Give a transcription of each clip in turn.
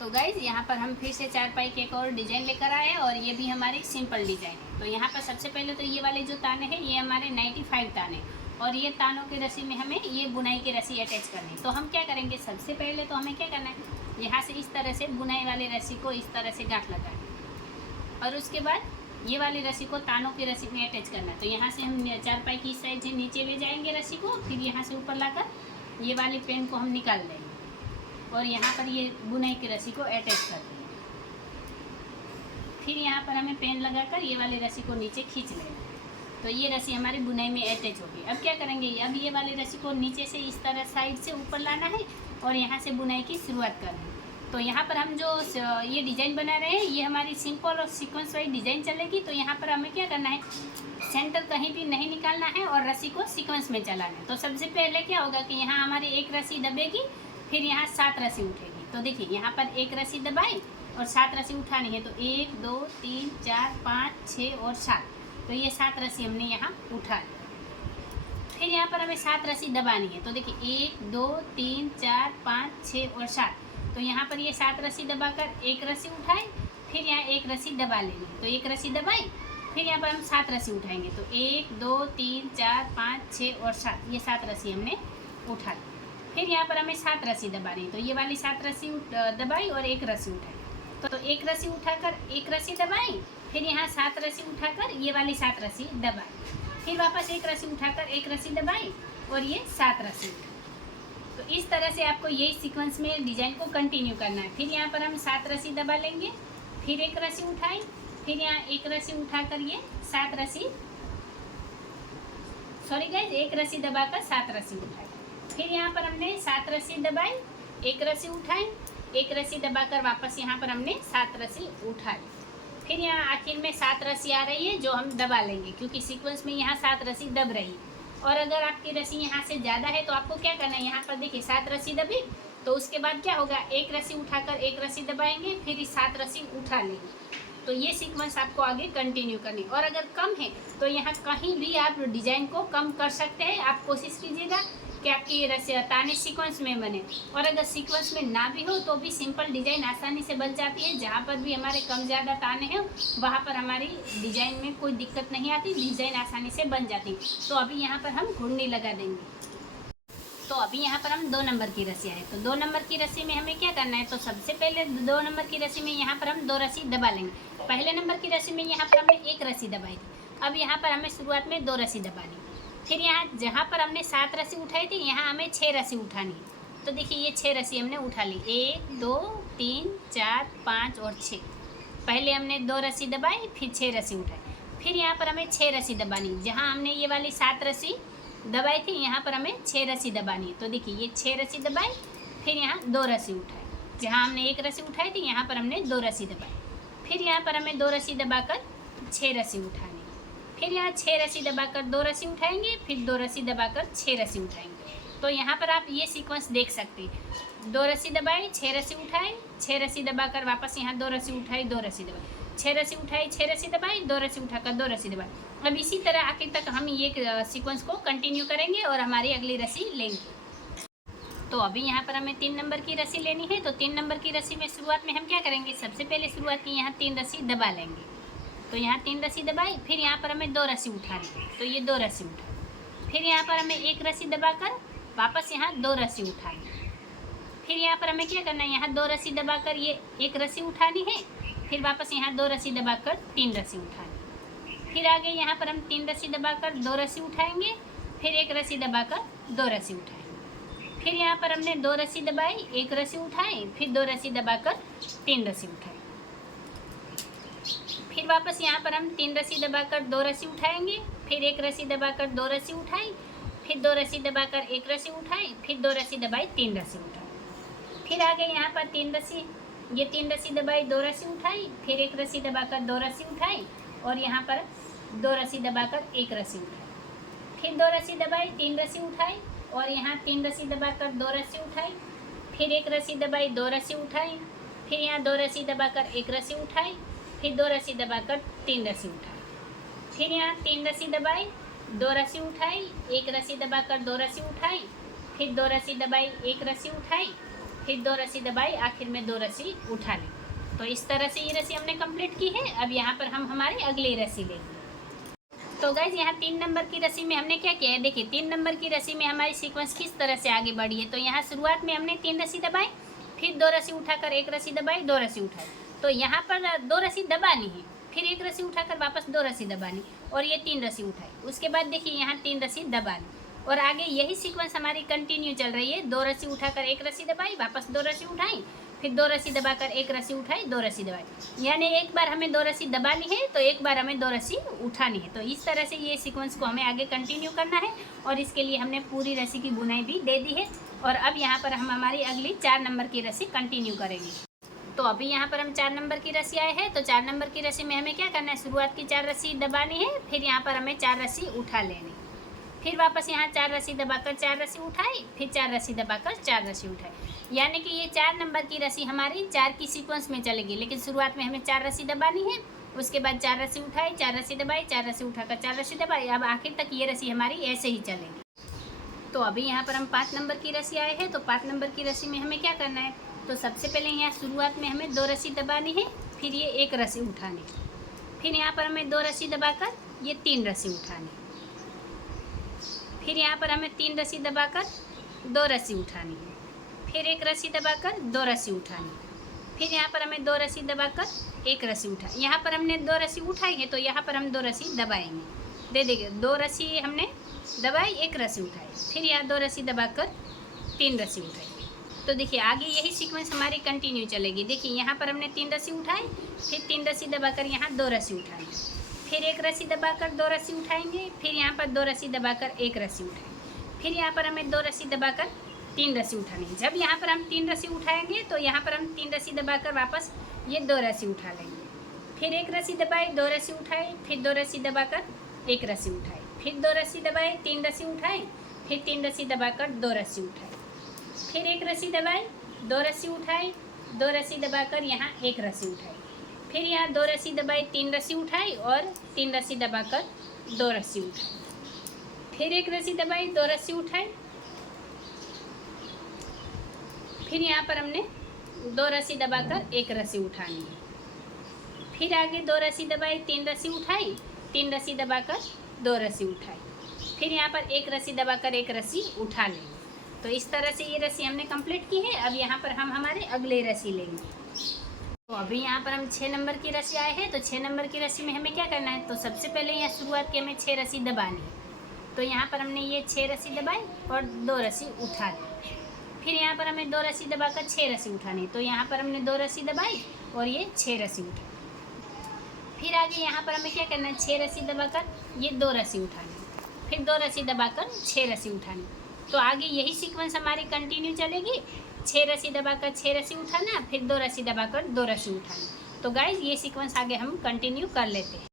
तो गाइज यहाँ पर हम फिर से चारपाई की एक और डिज़ाइन लेकर आए हैं और ये भी हमारी सिंपल डिज़ाइन है। तो यहाँ पर सबसे पहले तो ये वाले जो ताने हैं ये हमारे 95 ताने और ये तानों की रस्सी में हमें ये बुनाई की रस्सी अटैच करनी है। तो हम क्या करेंगे, सबसे पहले तो हमें क्या करना है, यहाँ से इस तरह से बुनाई वाली रस्सी को इस तरह से गांठ लगाना और उसके बाद ये वाली रस्सी को तानों की रस्सी में अटैच करना है। तो यहाँ से हम चारपाई की इस साइड से नीचे ले जाएंगे रस्सी को, फिर यहाँ से ऊपर लाकर ये वाली पेन को हम निकाल देंगे और यहाँ पर ये बुनाई की रस्सी को अटैच कर देंगे। फिर यहाँ पर हमें पेन लगाकर ये वाली रस्सी को नीचे खींच लेना। तो ये रस्सी हमारी बुनाई में अटैच होगी। अब क्या करेंगे, अब ये वाली रस्सी को नीचे से इस तरह साइड से ऊपर लाना है और यहाँ से बुनाई की शुरुआत करनी है। तो यहाँ पर हम जो ये डिज़ाइन बना रहे हैं ये हमारी सिंपल और सीक्वेंस वाइज डिज़ाइन चलेगी। तो यहाँ पर हमें क्या करना है, सेंटर कहीं भी नहीं निकालना है और रस्सी को सीक्वेंस में चलाना है। तो सबसे पहले क्या होगा कि यहाँ हमारी एक रस्सी दबेगी, फिर यहाँ 7 रस्सी उठेगी। तो देखिए यहाँ पर एक रस्सी दबाई और 7 रस्सी उठानी है। तो 1 2 3 4 5 6 और 7, तो ये 7 रस्सी हमने यहाँ उठा ली। फिर यहाँ पर हमें 7 रस्सी दबानी है। तो देखिए 1 2 3 4 5 6 और 7, तो यहाँ पर ये 7 रस्सी दबाकर एक रस्सी उठाए, फिर यहाँ एक रस्सी दबा लेंगे। तो एक रस्सी दबाई, फिर यहाँ पर हम 7 रस्सी उठाएंगे। तो 1 2 3 4 5 6 और 7, ये 7 रस्सी हमने उठा ली। फिर यहाँ पर हमें 7 रस्सी दबानी है। तो ये वाली 7 रस्सी दबाई और एक रस्सी उठाई। तो एक रस्सी उठाकर एक रस्सी दबाई, फिर यहाँ 7 रस्सी उठाकर ये वाली 7 रस्सी दबाई, फिर वापस एक रस्सी उठाकर एक रस्सी दबाई और ये 7 रस्सी उठाई। तो इस तरह से आपको यही सीक्वेंस में डिजाइन को कंटिन्यू करना है। फिर यहाँ पर हम 7 रस्सी दबा लेंगे, फिर एक रस्सी उठाई, फिर यहाँ एक रस्सी उठाकर ये 7 रस्सी, सॉरी गाइज, एक रस्सी दबाकर 7 रस्सी उठाई। फिर यहाँ पर हमने 7 रस्सी दबाई, एक रस्सी उठाई, एक रस्सी दबाकर वापस यहाँ पर हमने 7 रस्सी उठाई। फिर यहाँ आखिर में 7 रस्सी आ रही है जो हम दबा लेंगे, क्योंकि सीक्वेंस में यहाँ 7 रस्सी दब रही है। और अगर आपकी रस्सी यहाँ से ज़्यादा है तो आपको क्या करना है, यहाँ पर देखिए 7 रस्सी दबी, तो उसके बाद क्या होगा, एक रस्सी उठाकर एक रस्सी दबाएंगे, फिर 7 रस्सी उठा लेंगे। तो ये सीक्वेंस आपको आगे कंटिन्यू करनी। और अगर कम है तो यहाँ कहीं भी आप डिज़ाइन को कम कर सकते हैं। आप कोशिश कीजिएगा कि आपकी ये रस्सी ताने सीक्वेंस में बने, और अगर सीक्वेंस में ना भी हो तो भी सिंपल डिज़ाइन आसानी से बन जाती है। जहाँ पर भी हमारे कम ज़्यादा ताने हैं वहाँ पर हमारी डिज़ाइन में कोई दिक्कत नहीं आती, डिज़ाइन आसानी से बन जाती। तो अभी यहाँ पर हम घुंडी लगा देंगे। तो अभी यहाँ पर हम 2 नंबर की रस्सी आए। तो 2 नंबर की रस्सी में हमें क्या करना है, तो सबसे पहले 2 नंबर की रस्सी में यहाँ पर हम 2 रस्सी दबा लेंगे। पहले नंबर की रस्सी में यहाँ पर हमने एक रस्सी दबाई थी, अब यहाँ पर हमें शुरुआत में 2 रस्सी दबानी। फिर यहाँ जहाँ पर हमने 7 रस्सी उठाई थी यहाँ हमें 6 रस्सी उठानी है। तो देखिए ये 6 रस्सी हमने उठा ली, 1 2 3 4 5 और 6। पहले हमने 2 रस्सी दबाई, फिर 6 रस्सी उठाई। फिर यहाँ पर हमें 6 रस्सी दबानी, जहाँ हमने ये वाली 7 रस्सी दबाई थी यहाँ पर हमें 6 रस्सी दबानी है। तो देखिए ये 6 रस्सी दबाई, फिर यहाँ 2 रस्सी उठाई, जहाँ हमने एक रस्सी उठाई थी यहाँ पर हमने 2 रस्सी दबाई। फिर यहाँ पर हमें 2 रस्सी दबाकर 6 रस्सी उठानी, फिर यहाँ 6 रस्सी दबाकर 2 रस्सी उठाएंगे, फिर 2 रस्सी दबाकर 6 रस्सी उठाएंगे। तो यहाँ पर आप ये सीक्वेंस देख सकते हैं, 2 रस्सी दबाई, 6 रस्सी उठाई, 6 रस्सी दबाकर वापस यहाँ 2 रस्सी उठाई, 2 रस्सी दबाई, 6 रस्सी उठाई, 6 रस्सी दबाई, 2 रस्सी उठाकर 2 रस्सी दबाई। अब इसी तरह आखिर तक हम ये सीक्वेंस को कंटिन्यू करेंगे और हमारी अगली रस्सी लेंगे। तो अभी यहाँ पर हमें 3 नंबर की रस्सी लेनी है। तो 3 नंबर की रस्सी में शुरुआत में हम क्या करेंगे, सबसे पहले शुरुआत की यहाँ 3 रस्सी दबा लेंगे। तो यहाँ 3 रस्सी दबाई, फिर यहाँ पर हमें 2 रस्सी उठानी है। तो ये 2 रस्सी उठाई, फिर यहाँ पर हमें एक रस्सी दबाकर वापस यहाँ 2 रस्सी उठानी। फिर यहाँ पर हमें क्या करना है, यहाँ 2 रस्सी दबाकर ये एक रस्सी उठानी है, फिर वापस यहाँ 2 रस्सी दबाकर 3 रस्सी उठानी। फिर आगे यहाँ पर हम 3 रस्सी दबाकर 2 रस्सी उठाएंगे, फिर एक रस्सी दबाकर 2 रस्सी उठाएंगे। फिर यहाँ पर हमने 2 रस्सी दबाई, एक रस्सी उठाई, फिर 2 रस्सी दबाकर 3 रस्सी उठाई। फिर वापस यहाँ पर हम 3 रस्सी दबाकर 2 रस्सी उठाएंगे, फिर एक रस्सी दबाकर 2 रस्सी उठाई, फिर 2 रस्सी दबाकर एक रस्सी उठाई, फिर 2 रस्सी दबाई, 3 रस्सी उठाई। फिर आगे यहाँ पर 3 रस्सी, ये 3 रस्सी दबाई, 2 रस्सी उठाई, फिर एक रस्सी दबाकर 2 रस्सी उठाई, और यहाँ पर 2 रस्सी दबाकर एक रस्सी उठाई। फिर 2 रस्सी दबाई, 3 रस्सी उठाई, और यहाँ 3 रस्सी दबाकर 2 रस्सी उठाई, फिर एक रस्सी दबाई, 2 रस्सी उठाई, फिर यहाँ 2 रस्सी दबाकर एक रस्सी उठाई, फिर 2 रस्सी दबाकर 3 रस्सी उठाई। फिर यहाँ 3 रस्सी दबाई, 2 रस्सी उठाई, एक रस्सी दबाकर 2 रस्सी उठाई, फिर 2 रस्सी दबाई, एक रस्सी उठाई, फिर 2 रस्सी दबाई, आखिर में 2 रस्सी उठा ली। तो इस तरह से ये रस्सी हमने कंप्लीट की है। अब यहाँ पर हम हमारी अगली रस्सी लेंगे। तो गाइज यहाँ 3 नंबर की रस्सी में हमने क्या किया है, देखिए 3 नंबर की रस्सी में हमारी सीक्वेंस किस तरह से आगे बढ़ी है। तो यहाँ शुरुआत में हमने 3 रस्सी दबाई, फिर 2 रस्सी उठाकर 1 रस्सी दबाई, 2 रस्सी उठाई। तो यहाँ पर 2 रस्सी दबानी है, फिर 1 रस्सी उठाकर वापस 2 रस्सी दबानी, और ये 3 रस्सी उठाई। उसके बाद देखिए यहाँ 3 रस्सी दबानी, और आगे यही सीक्वेंस हमारी कंटिन्यू चल रही है। 2 रस्सी उठाकर 1 रस्सी दबाई, वापस 2 रस्सी उठाई, फिर 2 रस्सी दबाकर 1 रस्सी उठाई, 2 रस्सी दबाई। यानी एक बार हमें 2 रस्सी दबानी है तो एक बार हमें 2 रस्सी उठानी है। तो इस तरह से ये सीक्वेंस को हमें आगे कंटिन्यू करना है, और इसके लिए हमने पूरी रस्सी की बुनाई भी दे दी है। और अब यहाँ पर हम हमारी अगली 4 नंबर की रस्सी कंटिन्यू करेंगे। तो अभी यहाँ पर हम 4 नंबर की रस्सी आए हैं। तो 4 नंबर की रस्सी में हमें क्या करना है, शुरुआत की 4 रस्सी दबानी है, फिर यहाँ पर हमें 4 रस्सी उठा लेनी, फिर वापस यहाँ 4 रस्सी दबाकर 4 रस्सी उठाई, फिर 4 रस्सी दबाकर 4 रस्सी उठाई। यानी कि ये 4 नंबर की रस्सी हमारी 4 की सीक्वेंस में चलेगी, लेकिन शुरुआत में हमें 4 रस्सी दबानी है, उसके बाद 4 रस्सी उठाई, 4 रस्सी दबाई, 4 रस्सी उठाकर 4 रस्सी दबाई। अब आखिर तक ये रस्सी हमारी ऐसे ही चलेगी। तो अभी यहाँ पर हम 5 नंबर की रस्सी आए हैं। तो 5 नंबर की रस्सी में हमें क्या करना है, तो सबसे पहले यहाँ शुरुआत में हमें 2 रस्सी दबानी है, फिर ये 1 रस्सी उठानी, फिर यहाँ पर हमें 2 रस्सी दबाकर ये 3 रस्सी उठानी, फिर यहाँ पर हमें 3 रस्सी दबाकर 2 रस्सी उठानी है, फिर 1 रस्सी दबाकर 2 रस्सी उठानी, फिर यहाँ पर हमें 2 रस्सी दबाकर 1 रस्सी उठा। यहाँ पर हमने 2 रस्सी उठाई है, तो यहाँ पर हम 2 रस्सी दबाएंगे। दे देंगे 2 रस्सी हमने दबाई, 1 रस्सी उठाई, फिर यहाँ 2 रस्सी दबाकर 3 रस्सी उठाई। तो देखिए आगे यही सीक्वेंस हमारी कंटिन्यू चलेगी। देखिए यहाँ पर हमने 3 रस्सी उठाई, फिर 3 रस्सी दबाकर यहाँ 2 रस्सी उठाई, फिर 1 रस्सी दबाकर 2 रस्सी उठाएंगे, फिर यहाँ पर 2 रस्सी दबाकर 1 रस्सी उठाएंगे, फिर यहाँ पर हमें 2 रस्सी दबाकर 3 रस्सी उठानी है। जब यहाँ पर हम 3 रस्सी उठाएंगे तो यहाँ पर हम 3 रस्सी दबाकर वापस ये 2 रस्सी उठा लेंगे, फिर 1 रस्सी दबाई, 2 रस्सी उठाई, फिर 2 रस्सी दबाकर 1 रस्सी उठाई, फिर 2 रस्सी दबाई, 3 रस्सी उठाई, फिर 3 रस्सी दबाकर 2 रस्सी उठाई, फिर 1 रस्सी दबाई, 2 रस्सी उठाई, 2 रस्सी दबाकर यहाँ 1 रस्सी उठाई, फिर यहाँ 2 रस्सी दबाई, 3 रस्सी उठाई, और 3 रस्सी दबाकर 2 रस्सी उठाई, फिर 1 रस्सी दबाई, 2 रस्सी उठाई, फिर यहाँ पर हमने 2 रस्सी दबाकर 1 रस्सी उठानी है, फिर आगे 2 रस्सी दबाई, 3 रस्सी उठाई, 3 रस्सी दबाकर 2 रस्सी उठाई, फिर यहाँ पर 1 रस्सी दबाकर 1 रस्सी उठा लेंगे। तो इस तरह से ये रस्सी हमने कंप्लीट की है। अब यहाँ पर हम हमारे अगले रस्सी लेंगे। तो अभी यहाँ पर हम 6 नंबर की रस्सी आए हैं। तो 6 नंबर की रस्सी में हमें क्या करना है, तो सबसे पहले यहाँ शुरुआत की हमें 6 रस्सी दबानी है। तो यहाँ पर हमने ये 6 रस्सी दबाई और 2 रस्सी उठा ली, फिर यहाँ पर हमें 2 रस्सी दबाकर 6 रस्सी उठानी। तो यहाँ पर हमने 2 रस्सी दबाई और ये 6 रस्सी उठाई, फिर आगे यहाँ पर हमें क्या करना है, 6 रस्सी दबाकर ये 2 रस्सी उठानी, फिर 2 रस्सी दबाकर 6 रस्सी उठानी। तो आगे यही सीक्वेंस हमारी कंटिन्यू चलेगी। 6 रस्सी दबाकर 6 रस्सी उठाना, फिर 2 रस्सी दबाकर 2 रस्सी उठाना। तो गाइज ये सीक्वेंस आगे हम कंटिन्यू कर लेते हैं।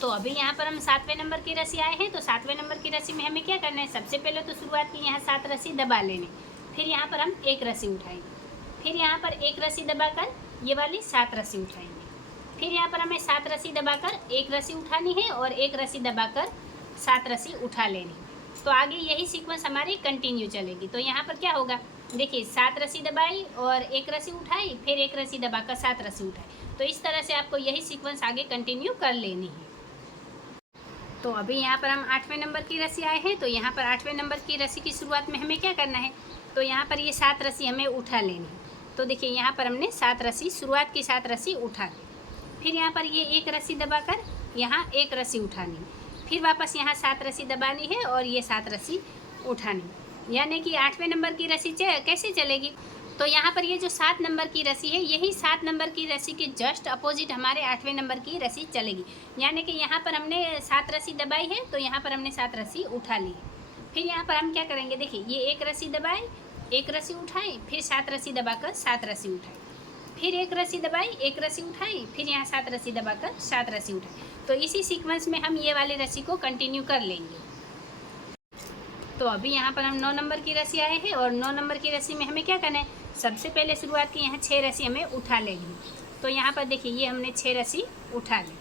तो अभी यहाँ पर हम 7वें नंबर की रस्सी आए हैं। तो 7वें नंबर की रस्सी में हमें क्या करना है, सबसे पहले तो शुरुआत की यहाँ 7 रस्सी दबा लेने, फिर यहाँ पर हम 1 रस्सी उठाएंगे, फिर यहाँ पर 1 रस्सी दबाकर ये वाली 7 रस्सी उठाएंगे, फिर यहाँ पर हमें 7 रस्सी दबाकर 1 रस्सी उठानी है और 1 रस्सी दबाकर 7 रस्सी उठा लेनी। तो आगे यही सीक्वेंस हमारी कंटिन्यू चलेगी। तो यहाँ पर क्या होगा, देखिए 7 रस्सी दबाई और 1 रस्सी उठाई, फिर 1 रस्सी दबाकर 7 रस्सी उठाई। तो इस तरह से आपको यही सीक्वेंस आगे कंटिन्यू कर लेनी है। तो अभी यहाँ पर हम 8वें नंबर की रस्सी आए हैं। तो यहाँ पर 8वें नंबर की रस्सी की शुरुआत में हमें क्या करना है, तो यहाँ पर ये 7 रस्सी हमें उठा लेनी है। तो देखिए यहाँ पर हमने 7 रस्सी, शुरुआत की 7 रस्सी उठा ली, फिर यहाँ पर ये 1 रस्सी दबाकर यहाँ 1 रस्सी उठानी, फिर वापस यहाँ 7 रस्सी दबानी है और ये 7 रस्सी उठानी। यानी कि 8वें नंबर की रस्सी कैसे चलेगी, तो यहाँ पर ये जो 7 नंबर की रस्सी है, यही 7 नंबर की रस्सी के जस्ट अपोजिट हमारे 8वें नंबर की रस्सी चलेगी। यानी कि यहाँ पर हमने 7 रस्सी दबाई है, तो यहाँ पर हमने 7 रस्सी उठा ली। फिर यहाँ पर हम क्या करेंगे, देखिए ये 1 रस्सी दबाई, 1 रस्सी उठाई, फिर 7 रस्सी दबाकर 7 रस्सी उठाई, फिर 1 रस्सी दबाई, 1 रस्सी उठाई, फिर यहाँ 7 रस्सी दबाकर 7 रस्सी उठाई। तो इसी सीक्वेंस में हम ये वाली रस्सी को कंटिन्यू कर लेंगे। तो अभी यहाँ पर हम 9 नंबर की रस्सी आए हैं और 9 नंबर की रस्सी में हमें क्या करना है, सबसे पहले शुरुआत की यहाँ 6 रस्सी हमें उठा लेंगे। तो यहाँ पर देखिए ये हमने 6 रस्सी उठा ली,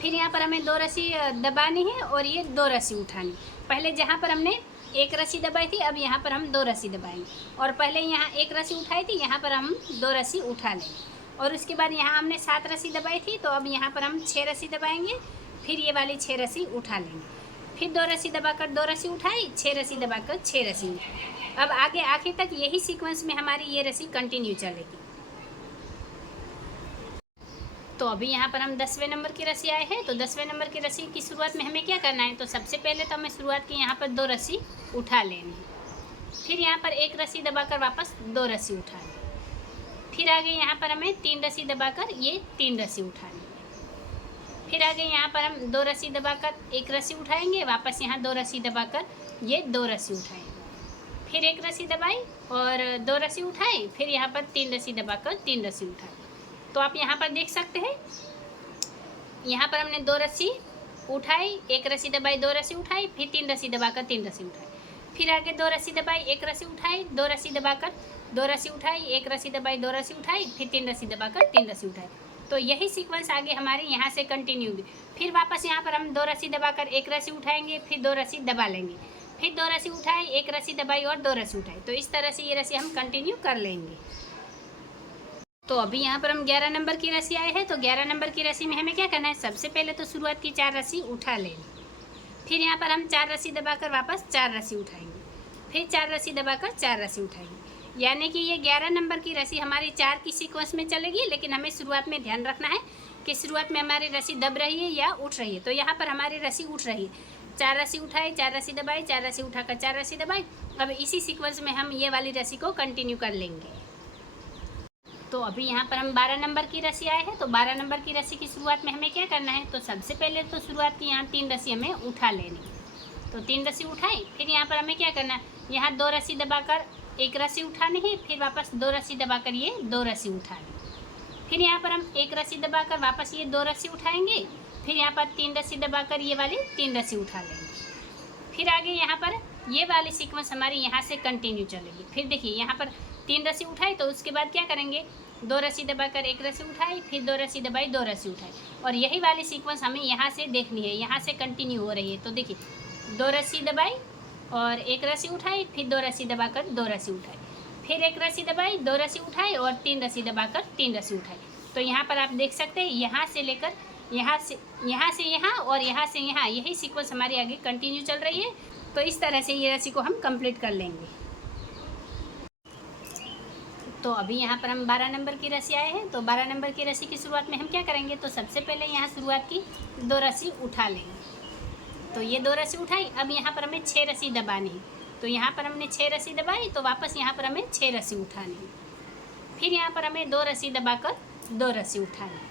फिर यहाँ पर हमें 2 रस्सी दबानी है और ये 2 रस्सी उठानी। पहले जहाँ पर हमने एक रस्सी दबाई थी, अब यहाँ पर हम 2 रस्सी दबाएंगे। और पहले यहाँ एक रस्सी उठाई थी, यहाँ पर हम 2 रस्सी उठा लेंगे। और उसके बाद यहाँ हमने 7 रस्सी दबाई थी, तो अब यहाँ पर हम 6 रस्सी दबाएंगे, फिर ये वाली 6 रस्सी उठा लेंगे। फिर 2 रस्सी दबाकर 2 रस्सी उठाई, 6 रस्सी दबाकर 6 रस्सी उठाई। अब आगे आखिर तक यही सीक्वेंस में हमारी ये रस्सी कंटिन्यू चलेगी। तो अभी यहाँ पर हम 10वें नंबर की रस्सी आए हैं। तो 10वें नंबर की रस्सी की शुरुआत में हमें क्या करना है, तो सबसे पहले तो हमें शुरुआत की यहाँ पर 2 रस्सी उठा लेनी है। फिर यहाँ पर 1 रस्सी दबाकर वापस 2 रस्सी उठा लें। फिर आगे यहाँ पर हमें 3 रस्सी दबाकर ये 3 रस्सी उठानी है। फिर आगे यहाँ पर हम 2 रस्सी दबाकर 1 रस्सी उठाएंगे, वापस यहाँ 2 रस्सी दबाकर ये 2 रस्सी उठाएंगे। फिर 1 रस्सी दबाई और 2 रस्सी उठाई, फिर यहाँ पर 3 रस्सी दबाकर 3 रस्सी उठाई। तो आप यहाँ पर देख सकते हैं, यहाँ पर हमने 2 रस्सी उठाई, 1 रस्सी दबाई, 2 रस्सी उठाई, फिर 3 रस्सी दबाकर 3 रस्सी उठाई। फिर आगे 2 रस्सी दबाई, 1 रस्सी उठाई, 2 रस्सी दबाकर 2 रस्सी उठाई, 1 रस्सी दबाई, 2 रस्सी उठाई, फिर 3 रस्सी दबाकर 3 रस्सी उठाई। तो यही सीक्वेंस आगे हमारे यहाँ से कंटिन्यू होगी। फिर वापस यहाँ पर हम 2 रस्सी दबाकर 1 रस्सी उठाएंगे, फिर 2 रस्सी दबा लेंगे, फिर 2 रस्सी उठाई, 1 रस्सी दबाई और 2 रस्सी उठाई। तो इस तरह से ये रस्सी हम कंटिन्यू कर लेंगे। तो अभी यहाँ पर हम 11 नंबर की रस्सी आए हैं। तो 11 नंबर की रस्सी में हमें क्या करना है, सबसे पहले तो शुरुआत की 4 रस्सी उठा लेंगे। फिर यहाँ पर हम 4 रस्सी दबाकर वापस 4 रस्सी उठाएंगे, फिर 4 रस्सी दबाकर 4 रस्सी उठाएंगे। यानी कि ये 11 नंबर की रस्सी हमारी 4 की सीक्वेंस में चलेगी। लेकिन हमें शुरुआत में ध्यान रखना है कि शुरुआत में हमारी रस्सी दब रही है या उठ रही है। तो यहाँ पर हमारी रस्सी उठ रही है, 4 रस्सी उठाई, 4 रस्सी दबाई, 4 रस्सी उठाकर 4 रस्सी दबाई। अब इसी सीक्वेंस में हम ये वाली रस्सी को कंटिन्यू कर लेंगे। तो अभी यहाँ पर हम 12 नंबर की रस्सी आए हैं। तो 12 नंबर की रस्सी की शुरुआत में हमें क्या करना है, तो सबसे पहले तो शुरुआत की यहाँ 3 रस्सी हमें उठा लेनी। तो 3 रस्सी उठाई, फिर यहाँ पर हमें क्या करना है, यहाँ 2 रस्सी दबाकर 1 रस्सी उठानी है, फिर वापस 2 रस्सी दबाकर ये 2 रस्सी उठानी। फिर यहाँ पर हम 1 रस्सी दबाकर वापस ये 2 रस्सी उठाएंगे, फिर यहाँ पर 3 रस्सी दबाकर ये वाली 3 रस्सी उठा लेंगे। फिर आगे यहाँ पर ये वाली सीक्वेंस हमारी यहाँ से कंटिन्यू चलेगी। फिर देखिए यहाँ पर 3 रस्सी उठाई, तो उसके बाद क्या करेंगे, 2 रस्सी दबाकर 1 रस्सी उठाई, फिर 2 रस्सी दबाई, 2 रस्सी उठाई। और यही वाली सीक्वेंस हमें यहाँ से देखनी है, यहाँ से कंटिन्यू हो रही है। तो देखिए 2 रस्सी दबाई और 1 रस्सी उठाई, फिर 2 रस्सी दबाकर 2 रस्सी उठाई, फिर 1 रस्सी दबाई, 2 रस्सी उठाई और 3 रस्सी दबाकर 3 रस्सी उठाई। तो यहाँ पर आप देख सकते हैं, यहाँ से लेकर यहाँ से यहाँ और यहाँ से यहाँ, यही सीक्वेंस हमारी आगे कंटिन्यू चल रही है। तो इस तरह से ये रस्सी को हम कंप्लीट कर लेंगे। तो अभी यहाँ पर हम 12 नंबर की रस्सी आए हैं। तो 12 नंबर की रस्सी की शुरुआत में हम क्या करेंगे, तो सबसे पहले यहाँ शुरुआत की 2 रस्सी उठा लेंगे। तो ये 2 रस्सी उठाई, अब यहाँ पर हमें 6 रस्सी दबानी है। तो यहाँ पर हमने 6 रस्सी दबाई, तो वापस यहाँ पर हमें 6 रस्सी उठानी है। फिर यहाँ पर हमें 2 रस्सी दबाकर 2 रस्सी उठानी है।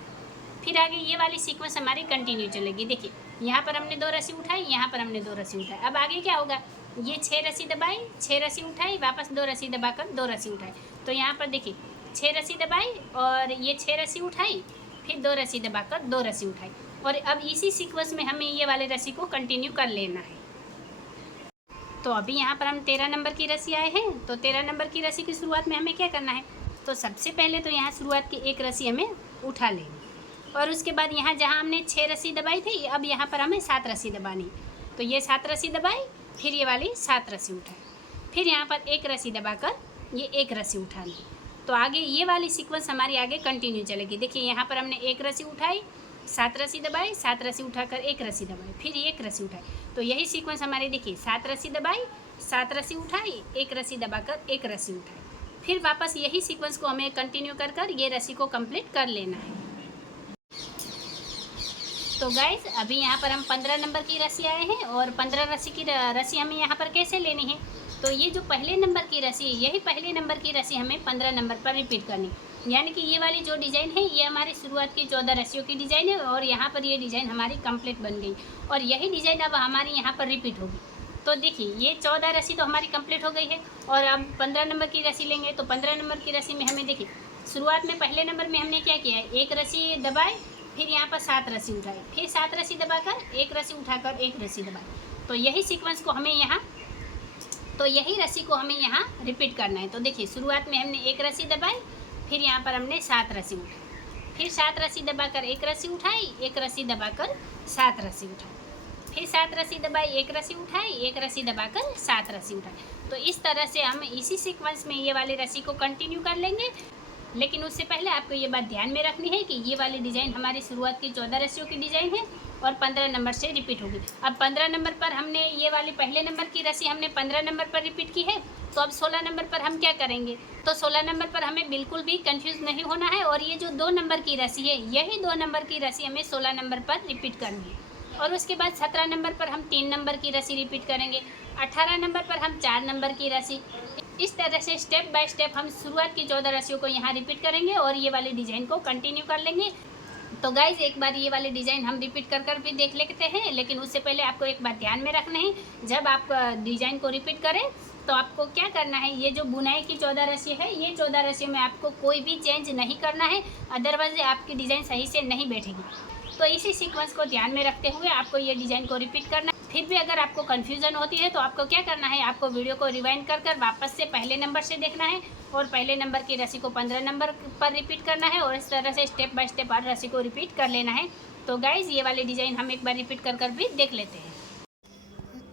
फिर आगे ये वाली सीक्वेंस हमारी कंटिन्यू चलेगी। देखिए यहाँ पर हमने 2 रस्सी उठाई, यहाँ पर हमने 2 रस्सी उठाई। अब आगे क्या होगा, ये 6 रस्सी दबाई, 6 रस्सी उठाई, वापस 2 रस्सी दबाकर 2 रस्सी उठाई। तो यहाँ पर देखिए 6 रस्सी दबाई और ये 6 रस्सी उठाई, फिर 2 रस्सी दबाकर 2 रस्सी उठाई। और अब इसी सीक्वेंस में हमें ये वाले रस्सी को कंटिन्यू कर लेना है। तो अभी यहाँ पर हम 13 नंबर की रस्सी आए हैं। तो 13 नंबर की रस्सी की शुरुआत में हमें क्या करना है, तो सबसे पहले तो यहाँ शुरुआत की 1 रस्सी हमें उठा लेंगे। और उसके बाद यहाँ जहाँ हमने 6 रस्सी दबाई थी, अब यहाँ पर हमें 7 रस्सी दबानी। तो ये 7 रस्सी दबाई, फिर ये वाली 7 रस्सी उठाई, फिर यहाँ पर 1 रस्सी दबाकर ये 1 रस्सी उठानी। तो आगे ये वाली सीक्वेंस हमारी आगे कंटिन्यू चलेगी। देखिए यहाँ पर हमने 1 रस्सी उठाई, 7 रस्सी दबाई, 7 रस्सी उठाकर 1 रस्सी दबाई, फिर 1 रस्सी उठाई। तो यही सीक्वेंस हमारी देखिए 7 रस्सी दबाई, 7 रस्सी उठाई, 1 रस्सी दबाकर 1 रस्सी उठाई। फिर वापस यही सीक्वेंस को हमें कंटिन्यू कर कर ये रस्सी को कंप्लीट कर लेना है। तो गाइज अभी यहाँ पर हम 15 नंबर की रस्सी आए हैं। और 15 रस्सी की रस्सी हमें यहाँ पर कैसे लेनी है, तो ये जो पहले नंबर की रस्सी है, यही पहले नंबर की रस्सी हमें 15 नंबर पर रिपीट करनी। यानी कि ये वाली जो डिज़ाइन है, ये हमारी शुरुआत की 14 रस्सियों की डिज़ाइन है और यहाँ पर ये डिज़ाइन हमारी कंप्लीट बन गई। और यही डिज़ाइन अब हमारी यहाँ पर रिपीट होगी। तो देखिए ये 14 रस्सी तो हमारी कंप्लीट हो गई है। और अब 15 नंबर की रस्सी लेंगे। तो 15 नंबर की रस्सी में हमें देखिए शुरुआत में पहले नंबर में हमने क्या किया है, 1 रस्सी दबाई, फिर यहाँ पर 7 रस्सी उठाई, फिर 7 रस्सी दबाकर 1 रस्सी उठाकर 1 रस्सी दबाई। तो यही सीक्वेंस को हमें यहाँ, तो यही रस्सी को हमें यहाँ रिपीट करना है। तो देखिए शुरुआत में हमने 1 रस्सी दबाई, फिर यहाँ पर हमने 7 रस्सी उठाई, फिर 7 रस्सी दबाकर 1 रस्सी उठाई, 1 रस्सी दबाकर 7 रस्सी उठाई, फिर 7 रस्सी दबाई, एक रस्सी उठाई, एक रस्सी दबाकर 7 रस्सी उठाई। तो इस तरह से हम इसी सीक्वेंस में ये वाली रस्सी को कंटिन्यू कर लेंगे। लेकिन उससे पहले आपको ये बात ध्यान में रखनी है कि ये वाली डिज़ाइन हमारी शुरुआत की 14 रस्सियों की डिज़ाइन है और 15 नंबर से रिपीट होगी। अब 15 नंबर पर हमने ये वाली पहले नंबर की रस्सी हमने 15 नंबर पर रिपीट की है, तो अब 16 नंबर पर हम क्या करेंगे? तो 16 नंबर पर हमें बिल्कुल भी कंफ्यूज नहीं होना है और ये जो 2 नंबर की रस्सी है, यही 2 नंबर की रस्सी हमें 16 नंबर पर रिपीट करनी है। और उसके बाद 17 नंबर पर हम 3 नंबर की रस्सी रिपीट करेंगे, 18 नंबर पर हम 4 नंबर की रस्सी। इस तरह से स्टेप बाय स्टेप हम शुरुआत की 14 रस्सियों को यहाँ रिपीट करेंगे और ये वाली डिज़ाइन को कंटिन्यू कर लेंगे। तो गाइज एक बार ये वाली डिज़ाइन हम रिपीट कर भी देख लेते हैं, लेकिन उससे पहले आपको एक बात ध्यान में रखना है, जब आप डिज़ाइन को रिपीट करें तो आपको क्या करना है, ये जो बुनाई की 14 रस्सी है, ये 14 रस्सियों में आपको कोई भी चेंज नहीं करना है, अदरवाइज आपकी डिज़ाइन सही से नहीं बैठेगी। तो इसी सीक्वेंस को ध्यान में रखते हुए आपको ये डिज़ाइन को रिपीट करना है। फिर भी अगर आपको कन्फ्यूज़न होती है तो आपको क्या करना है, आपको वीडियो को रिवाइंड कर वापस से पहले नंबर से देखना है और पहले नंबर की रस्सी को 15 नंबर पर रिपीट करना है और इस तरह से स्टेप बाय स्टेप हर रस्सी को रिपीट कर लेना है। तो गाइज़ ये वाली डिज़ाइन हम एक बार रिपीट कर भी देख लेते हैं।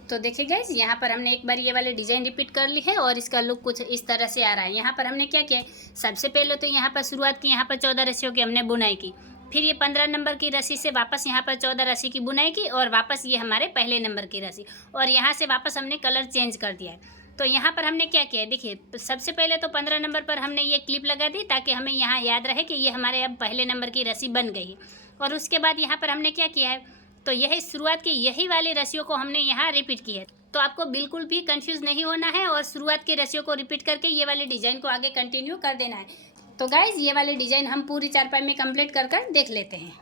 तो देखिए गाइज, यहाँ पर हमने एक बार ये वाली डिज़ाइन रिपीट कर ली है और इसका लुक कुछ इस तरह से आ रहा है। यहाँ पर हमने क्या किया, सबसे पहले तो यहाँ पर शुरुआत की, यहाँ पर 14 रस्सियों की हमने बुनाई की, फिर ये 15 नंबर की रस्सी से वापस यहाँ पर 14 रस्सी की बुनाई की और वापस ये हमारे पहले नंबर की रस्सी, और यहाँ से वापस हमने कलर चेंज कर दिया है। तो यहाँ पर हमने क्या किया है, देखिए सबसे पहले तो 15 नंबर पर हमने ये क्लिप लगा दी ताकि हमें यहाँ याद रहे कि ये हमारे अब पहले नंबर की रस्सी बन गई है। और उसके बाद यहाँ पर हमने क्या किया है, तो यही शुरुआत की यही वाली रस्सियों को हमने यहाँ रिपीट की है। तो आपको बिल्कुल भी कंफ्यूज नहीं होना है और शुरुआत की रस्सियों को रिपीट करके ये वाली डिज़ाइन को आगे कंटिन्यू कर देना है। तो गाइज़ ये वाली डिज़ाइन हम पूरी चारपाई में कंप्लीट कर देख लेते हैं।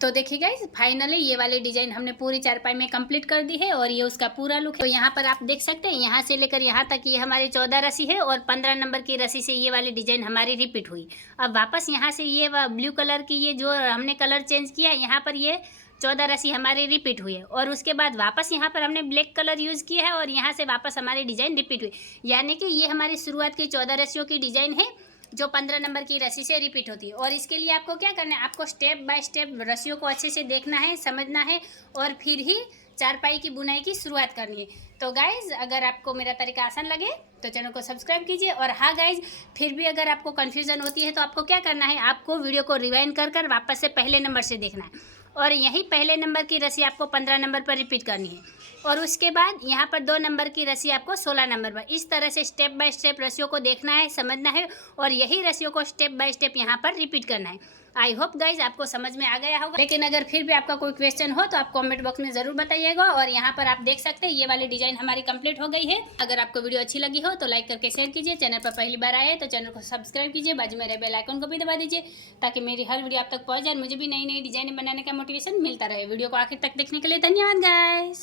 तो देखिए गाइज, फाइनली ये वाली डिज़ाइन हमने पूरी चारपाई में कंप्लीट कर दी है और ये उसका पूरा लुक है। तो यहाँ पर आप देख सकते हैं, यहाँ से लेकर यहाँ तक ये हमारी 14 रस्सी है और 15 नंबर की रस्सी से ये वाली डिज़ाइन हमारी रिपीट हुई। अब वापस यहाँ से ये ब्लू कलर की ये जो हमने कलर चेंज किया, यहाँ पर ये 14 रस्सी हमारी रिपीट हुई है और उसके बाद वापस यहाँ पर हमने ब्लैक कलर यूज़ किया है और यहाँ से वापस हमारी डिज़ाइन रिपीट हुई। यानी कि ये हमारी शुरुआत की 14 रस्सियों की डिज़ाइन है जो 15 नंबर की रस्सी से रिपीट होती है। और इसके लिए आपको क्या करना है, आपको स्टेप बाय स्टेप रस्सियों को अच्छे से देखना है, समझना है और फिर ही चारपाई की बुनाई की शुरुआत करनी है। तो गाइज़ अगर आपको मेरा तरीका आसान लगे तो चैनल को सब्सक्राइब कीजिए। और हाँ गाइज़, फिर भी अगर आपको कन्फ्यूज़न होती है तो आपको क्या करना है, आपको वीडियो को रिवाइंड कर वापस से पहले नंबर से देखना है और यही पहले नंबर की रस्सी आपको 15 नंबर पर रिपीट करनी है और उसके बाद यहाँ पर 2 नंबर की रस्सी आपको 16 नंबर पर। इस तरह से स्टेप बाय स्टेप रस्सियों को देखना है, समझना है और यही रस्सियों को स्टेप बाय स्टेप यहाँ पर रिपीट करना है। आई होप गाइज आपको समझ में आ गया होगा, लेकिन अगर फिर भी आपका कोई क्वेश्चन हो तो आप कमेंट बॉक्स में ज़रूर बताइएगा। और यहाँ पर आप देख सकते हैं ये वाली डिज़ाइन हमारी कंप्लीट हो गई है। अगर आपको वीडियो अच्छी लगी हो तो लाइक करके शेयर कीजिए, चैनल पर पहली बार आए तो चैनल को सब्सक्राइब कीजिए, बाजू में बेल आइकन को भी दबा दीजिए ताकि मेरी हर वीडियो आप तक पहुँच जाए, मुझे भी नई नई डिज़ाइन बनाने का मोटिवेशन मिलता रहे। वीडियो को आखिर तक देखने के लिए धन्यवाद गाइस।